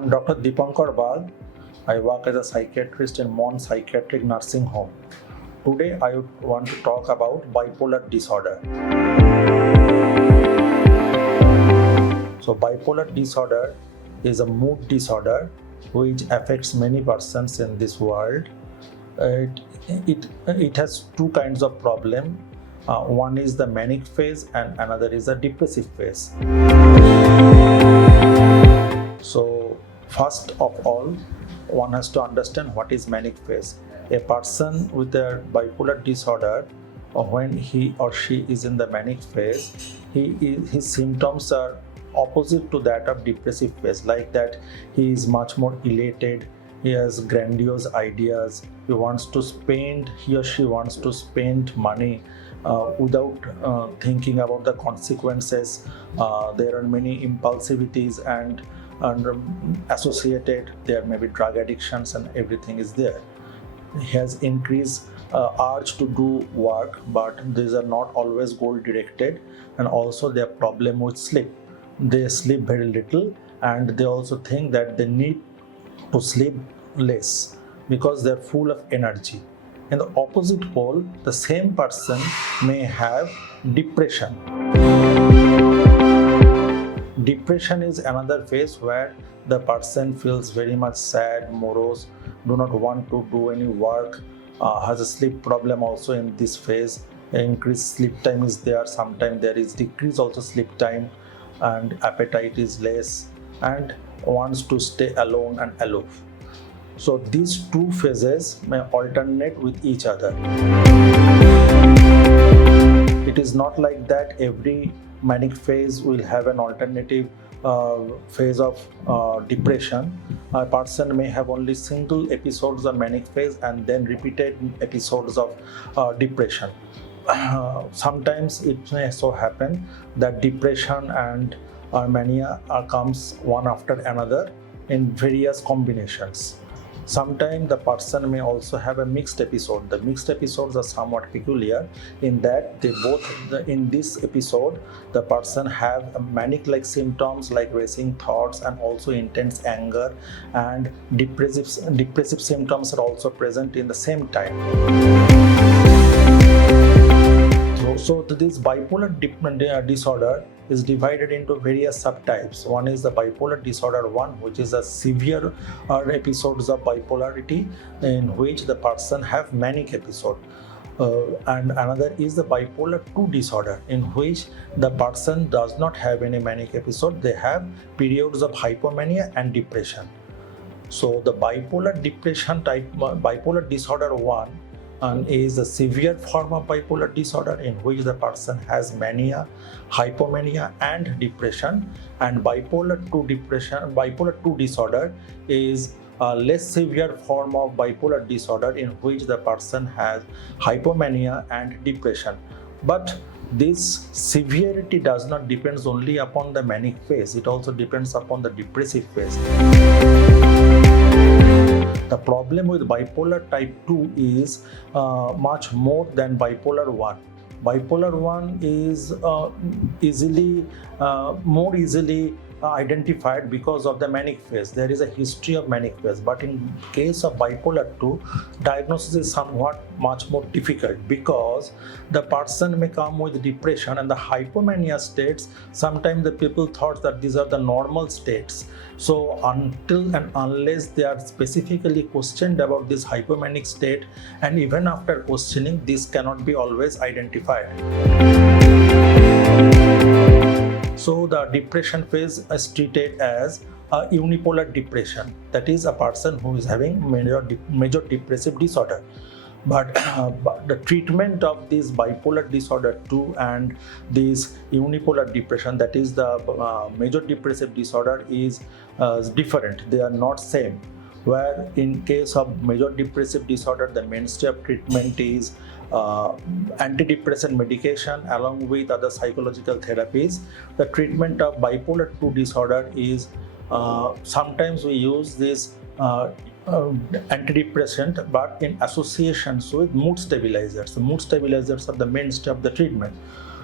I'm Dr. Dipankar Bag. I work as a psychiatrist in Mon Psychiatric Nursing Home. Today I want to talk about bipolar disorder. So bipolar disorder is a mood disorder which affects many persons in this world. It has two kinds of problem. One is the manic phase and another is the depressive phase. So first of all, one has to understand what is manic phase. A person with a bipolar disorder, when he or she is in the manic phase, his symptoms are opposite to that of depressive phase. Like that, he is much more elated, he has grandiose ideas, he or she wants to spend money without thinking about the consequences. There are many impulsivities and associated, there may be drug addictions and everything is there. He has increased urge to do work, but these are not always goal directed, and also their problem with sleep. They sleep very little and they also think that they need to sleep less because they're full of energy. In the opposite pole, the same person may have depression. Depression is another phase where the person feels very much sad, morose, do not want to do any work, has a sleep problem also in this phase. Increased sleep time is there, sometimes there is decrease also sleep time, and appetite is less, and wants to stay alone and aloof. So these two phases may alternate with each other. It is not like that every manic phase will have an alternative phase of depression. A person may have only single episodes of manic phase and then repeated episodes of depression. Sometimes it may so happen that depression and mania comes one after another in various combinations. Sometimes the person may also have a mixed episode. The mixed episodes are somewhat peculiar in that in this episode, the person have manic-like symptoms like racing thoughts and also intense anger, and depressive symptoms are also present in the same time. So this bipolar disorder is divided into various subtypes. One is the bipolar disorder 1, which is a severe episodes of bipolarity in which the person have manic episode. And another is the bipolar 2 disorder, in which the person does not have any manic episode, they have periods of hypomania and depression. So the bipolar disorder 1 is a severe form of bipolar disorder in which the person has mania, hypomania and depression, and bipolar 2 disorder is a less severe form of bipolar disorder in which the person has hypomania and depression. But this severity does not depend only upon the manic phase, it also depends upon the depressive phase. The problem with bipolar type 2 is much more than bipolar 1. Bipolar 1 is more easily identified because of the manic phase. There is a history of manic phase, but in case of bipolar 2, diagnosis is somewhat much more difficult because the person may come with depression and the hypomania states. Sometimes the people thought that these are the normal states. So until and unless they are specifically questioned about this hypomanic state, and even after questioning, this cannot be always identified. So the depression phase is treated as a unipolar depression. That is a person who is having major depressive disorder. But the treatment of this bipolar disorder 2 and this unipolar depression, that is the major depressive disorder, is different. They are not same. Where in case of major depressive disorder, the mainstay of treatment is antidepressant medication along with other psychological therapies. The treatment of bipolar 2 disorder is sometimes we use this antidepressant, but in associations with mood stabilizers. The mood stabilizers are the mainstay of the treatment.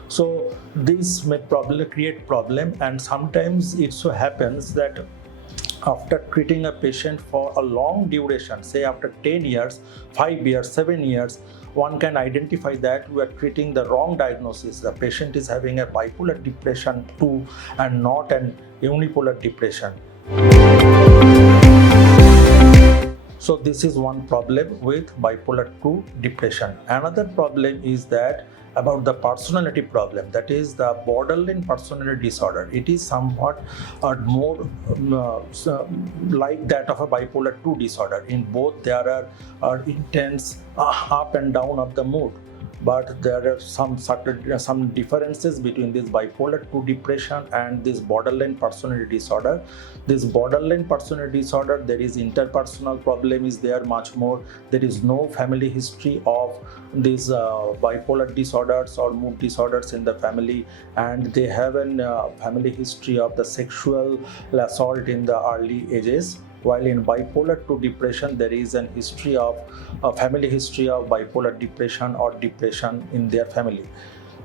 So this may probably create problem, and sometimes it so happens that after treating a patient for a long duration, say after 10 years, 5 years, 7 years, one can identify that we are treating the wrong diagnosis. The patient is having a bipolar depression 2 and not an unipolar depression. So this is one problem with bipolar 2 depression. Another problem is that about the personality problem, that is the borderline personality disorder. It is somewhat more like that of a bipolar 2 disorder. In both there are intense up and down of the mood, but there are some differences between this bipolar 2 depression and this borderline personality disorder. This borderline personality disorder, there is interpersonal problem is there much more. There is no family history of these bipolar disorders or mood disorders in the family, and they have a family history of the sexual assault in the early ages. While in bipolar 2 depression, there is an history of a family history of bipolar depression or depression in their family.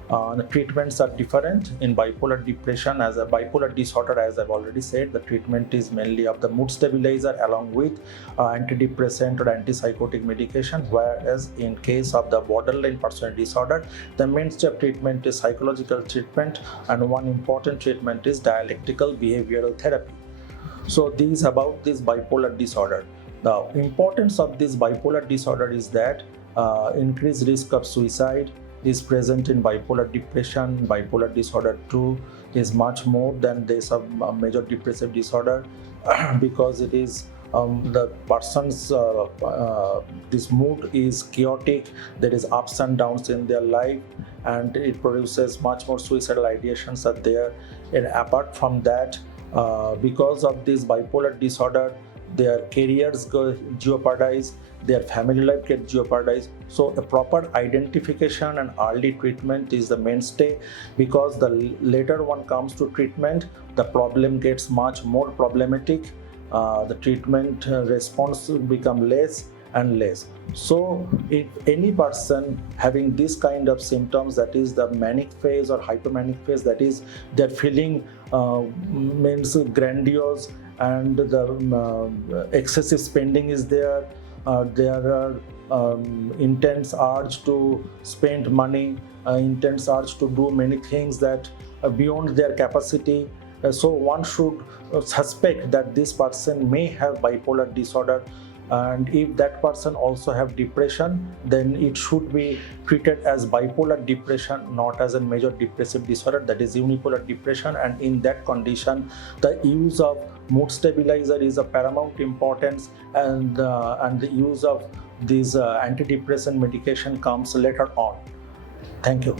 The treatments are different. In bipolar depression, as a bipolar disorder, as I've already said, the treatment is mainly of the mood stabilizer along with antidepressant or antipsychotic medication, whereas in case of the borderline personality disorder, the mainstay of treatment is psychological treatment, and one important treatment is dialectical behavioral therapy. So these about this bipolar disorder. The importance of this bipolar disorder is that increased risk of suicide is present in bipolar depression. Bipolar disorder 2 is much more than this of major depressive disorder because it is the person's this mood is chaotic. There is ups and downs in their life, and it produces much more suicidal ideations are there. And apart from that, because of this bipolar disorder, their careers go jeopardized, their family life gets jeopardized. So a proper identification and early treatment is the mainstay, because the later one comes to treatment, the problem gets much more problematic. The treatment response will become less and less. So if any person having this kind of symptoms, that is the manic phase or hypomanic phase, that is they're feeling means grandiose, and the excessive spending is there. There are intense urge to spend money, intense urge to do many things that are beyond their capacity. So one should suspect that this person may have bipolar disorder, and if that person also have depression, then it should be treated as bipolar depression, not as a major depressive disorder, that is unipolar depression. And in that condition, the use of mood stabilizer is of paramount importance, and the use of this antidepressant medication comes later on. Thank you.